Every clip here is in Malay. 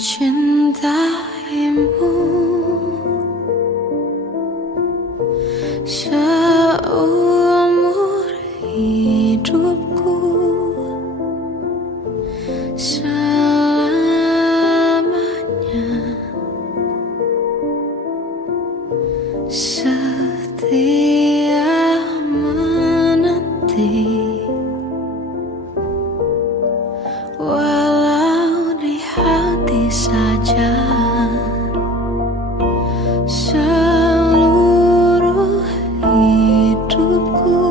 mencintaimu seumur hidupku, selamanya setia menanti. Walau di hati saja seluruh hidupku,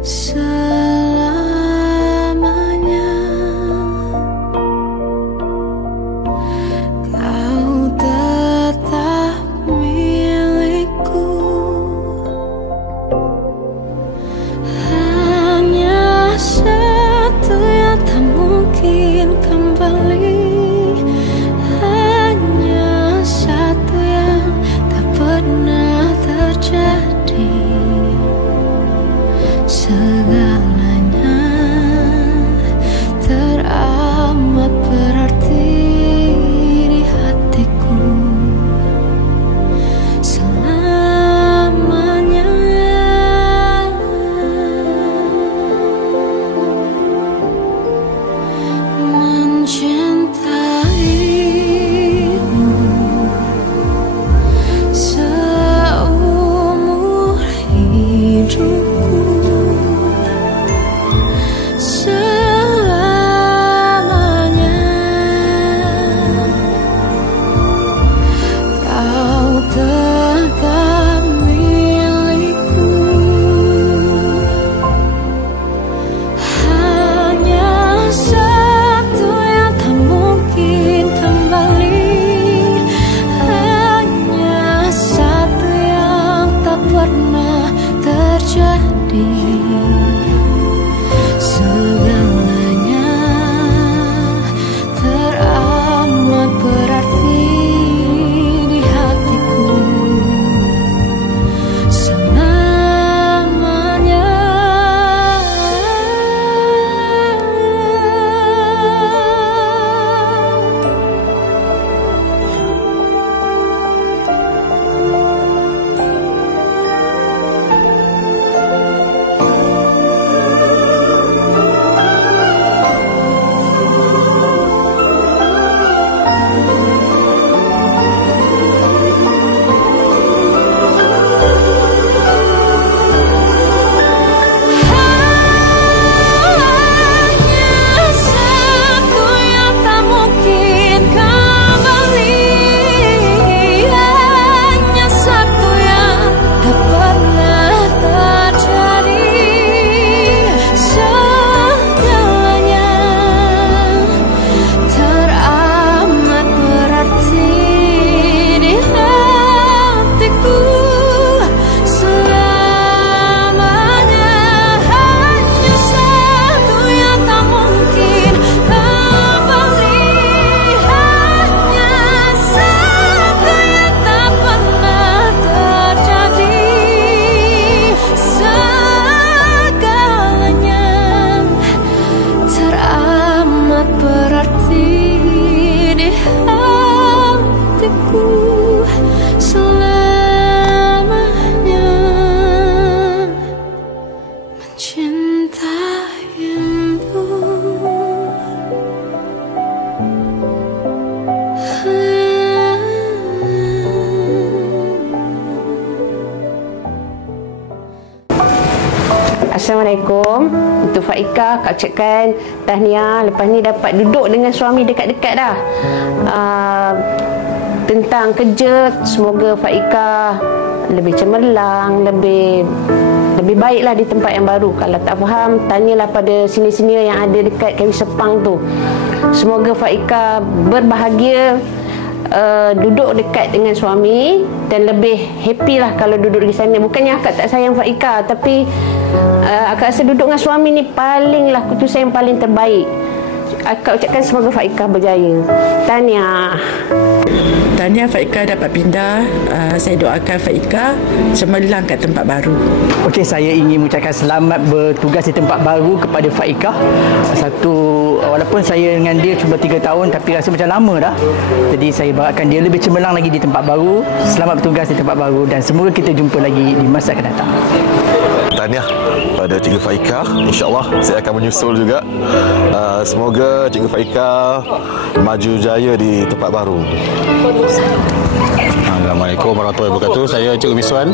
selamanya kau tetap milikku. Hanya satu yang tak mungkin kembali, hanya satu yang tak pernah terjadi. Segalanya teramat berarti di hatiku selamanya. Mencintaimu seumur hidupku, selamanya kau tetap milikku. Hanya satu yang tak mungkin kembali, hanya satu yang tak pernah terjadi. Segalanya teramat berarti di hatiku selamanya. Assalamualaikum. Untuk Faika, Kak ucapkan tahniah. Lepas ni dapat duduk dengan suami dekat-dekat dah. Tentang kerja, semoga Faika lebih cemerlang, lebih baiklah di tempat yang baru. Kalau tak faham, tanyalah pada senior-senior yang ada dekat Kemi Sepang tu. Semoga Faika berbahagia, duduk dekat dengan suami dan lebih happy lah kalau duduk di sana. Bukannya akak tak sayang Faika, tapi akak rasa duduk dengan suami ni palinglah keputusan yang paling terbaik. Akak ucapkan semoga Faikah berjaya. Tahniah. Tahniah Faikah dapat pindah. Saya doakan Faikah cemerlang kat tempat baru. Okey, saya ingin mengucapkan selamat bertugas di tempat baru kepada Faikah. Walaupun saya dengan dia cuma 3 tahun tapi rasa macam lama dah. Jadi saya doakan dia lebih cemerlang lagi di tempat baru. Selamat bertugas di tempat baru dan semoga kita jumpa lagi di masa akan datang. Tahniah pada Cikgu Faikah. InsyaAllah saya akan menyusul juga. Semoga Cikgu Faikah maju jaya di tempat baru. Assalamualaikum warahmatullahi wabarakatuh. Saya Cikgu Miswan.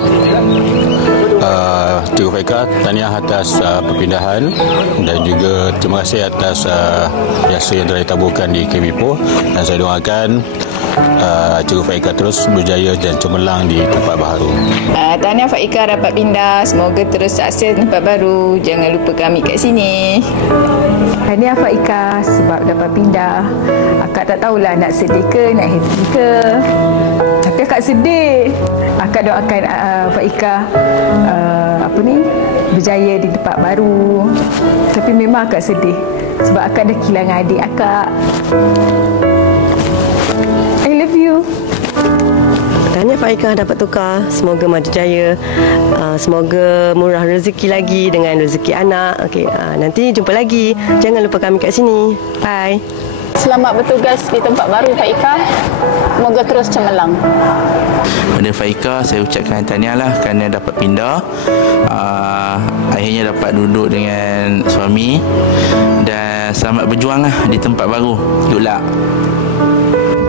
Cikgu Faikah, tahniah atas perpindahan dan juga terima kasih atas jasa yang telah ditaburkan di KB Ipoh, dan saya doakan Cikgu Faikah terus berjaya dan cemerlang di tempat baru. Tahniah Faikah dapat pindah, semoga terus sukses tempat baru. Jangan lupa kami kat sini. Tahniah Faikah sebab dapat pindah. Akak tak tahulah nak sedih ke, nak happy ke. Tapi akak sedih. Akak doakan Faikah berjaya di tempat baru. Tapi memang akak sedih sebab akak dah kehilangan adik akak. I love you. Tahniah Faikah dapat tukar. Semoga maju jaya. Semoga murah rezeki lagi dengan rezeki anak. Okey, nanti jumpa lagi. Jangan lupa kami kat sini. Bye. Selamat bertugas di tempat baru Faikah. Semoga terus cemerlang. Pada Faikah saya ucapkan tahniah lah kerana dapat pindah. Akhirnya dapat duduk dengan suami dan selamat berjuang lah di tempat baru. Good luck.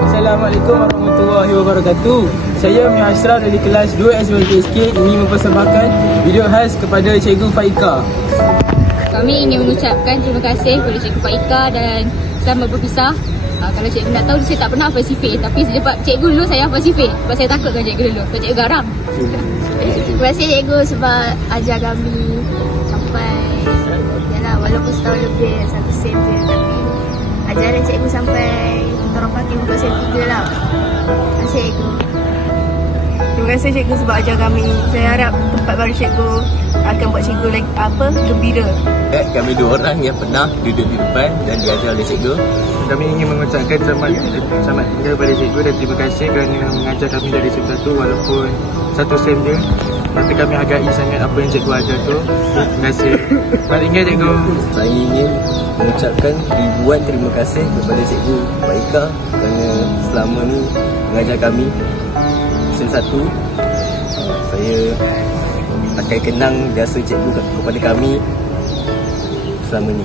Assalamualaikum warahmatullahi wabarakatuh. Saya Mia Ashraf dari kelas 2 SYKSK ingin mempersembahkan video khas kepada Cikgu Faikah. Kami ingin mengucapkan terima kasih kepada Cikgu Faikah dan selamat berpisah. Kalau cikgu nak tahu, saya tak pernah hafal sifir. Tapi sejak cikgu dulu saya hafal sifir. Sebab saya takut dengan cikgu dulu. Sebab cikgu garang. Terima kasih cikgu sebab ajar kami sampai walaupun setahun lebih, 1 sem je. Tapi ajaran cikgu sampai kita orang pakai untuk sem 3 lah. Terima kasih cikgu. Terima kasih cikgu sebab ajar kami. Saya harap tempat baru cikgu akan buat cikgu gembira. Kami 2 orang yang pernah duduk di depan dan diajar oleh cikgu. Kami ingin mengucapkan selamat tinggal kepada cikgu dan terima kasih kerana mengajar kami dari sem 1 walaupun 1 sem je. Tapi kami hargai sangat apa yang cikgu ajar tu. Terima kasih. Selamat tinggal cikgu. Saya ingin mengucapkan ribuan terima kasih kepada Cikgu Faikah kerana selama ni mengajar kami sem 1. Saya akan kenang jasa cikgu kepada kami selama ni.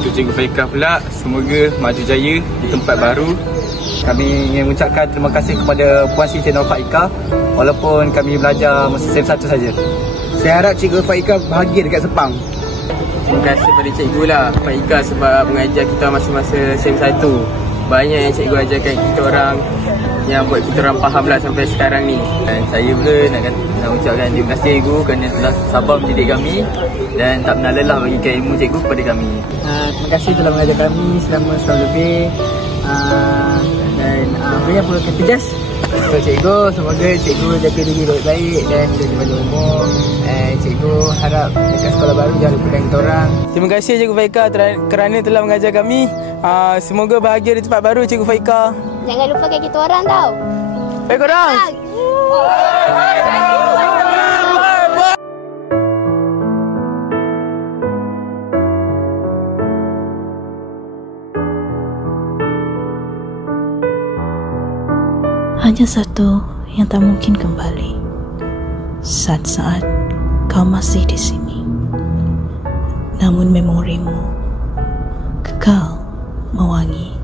Untuk Cikgu Faikah pula, semoga maju jaya di tempat baru. Kami ingin mengucapkan terima kasih kepada Puan Siti Nur Faikah walaupun kami belajar masa sem 1 saja. Saya harap Cikgu Faikah bahagia dekat Sepang. Terima kasih kepada cikgu lah Faikah sebab mengajar kita masa-masa sem 1. Banyak yang cikgu ajarkan kita orang yang buat kita orang faham lah sampai sekarang ni. Dan saya pula nak ucapkan terima kasih cikgu kerana telah sabar mendidik kami dan tak pernah lelah bagikan ilmu cikgu kepada kami. Terima kasih telah mengajar kami selama setahun lebih. Dan banyak pula ketegas untuk cikgu. Semoga cikgu jaga diri baik-baik dan jaga balik umur. Cikgu harap dekat sekolah baru jangan lupakan kita orang. Terima kasih Cikgu Faikah kerana telah mengajar kami. Semoga bahagia di tempat baru Cikgu Faikah. Jangan lupakan kita orang tau. Baik korang. Hanya satu yang tak mungkin kembali. Saat-saat kau masih di sini. Namun memorimu kekal mewangi.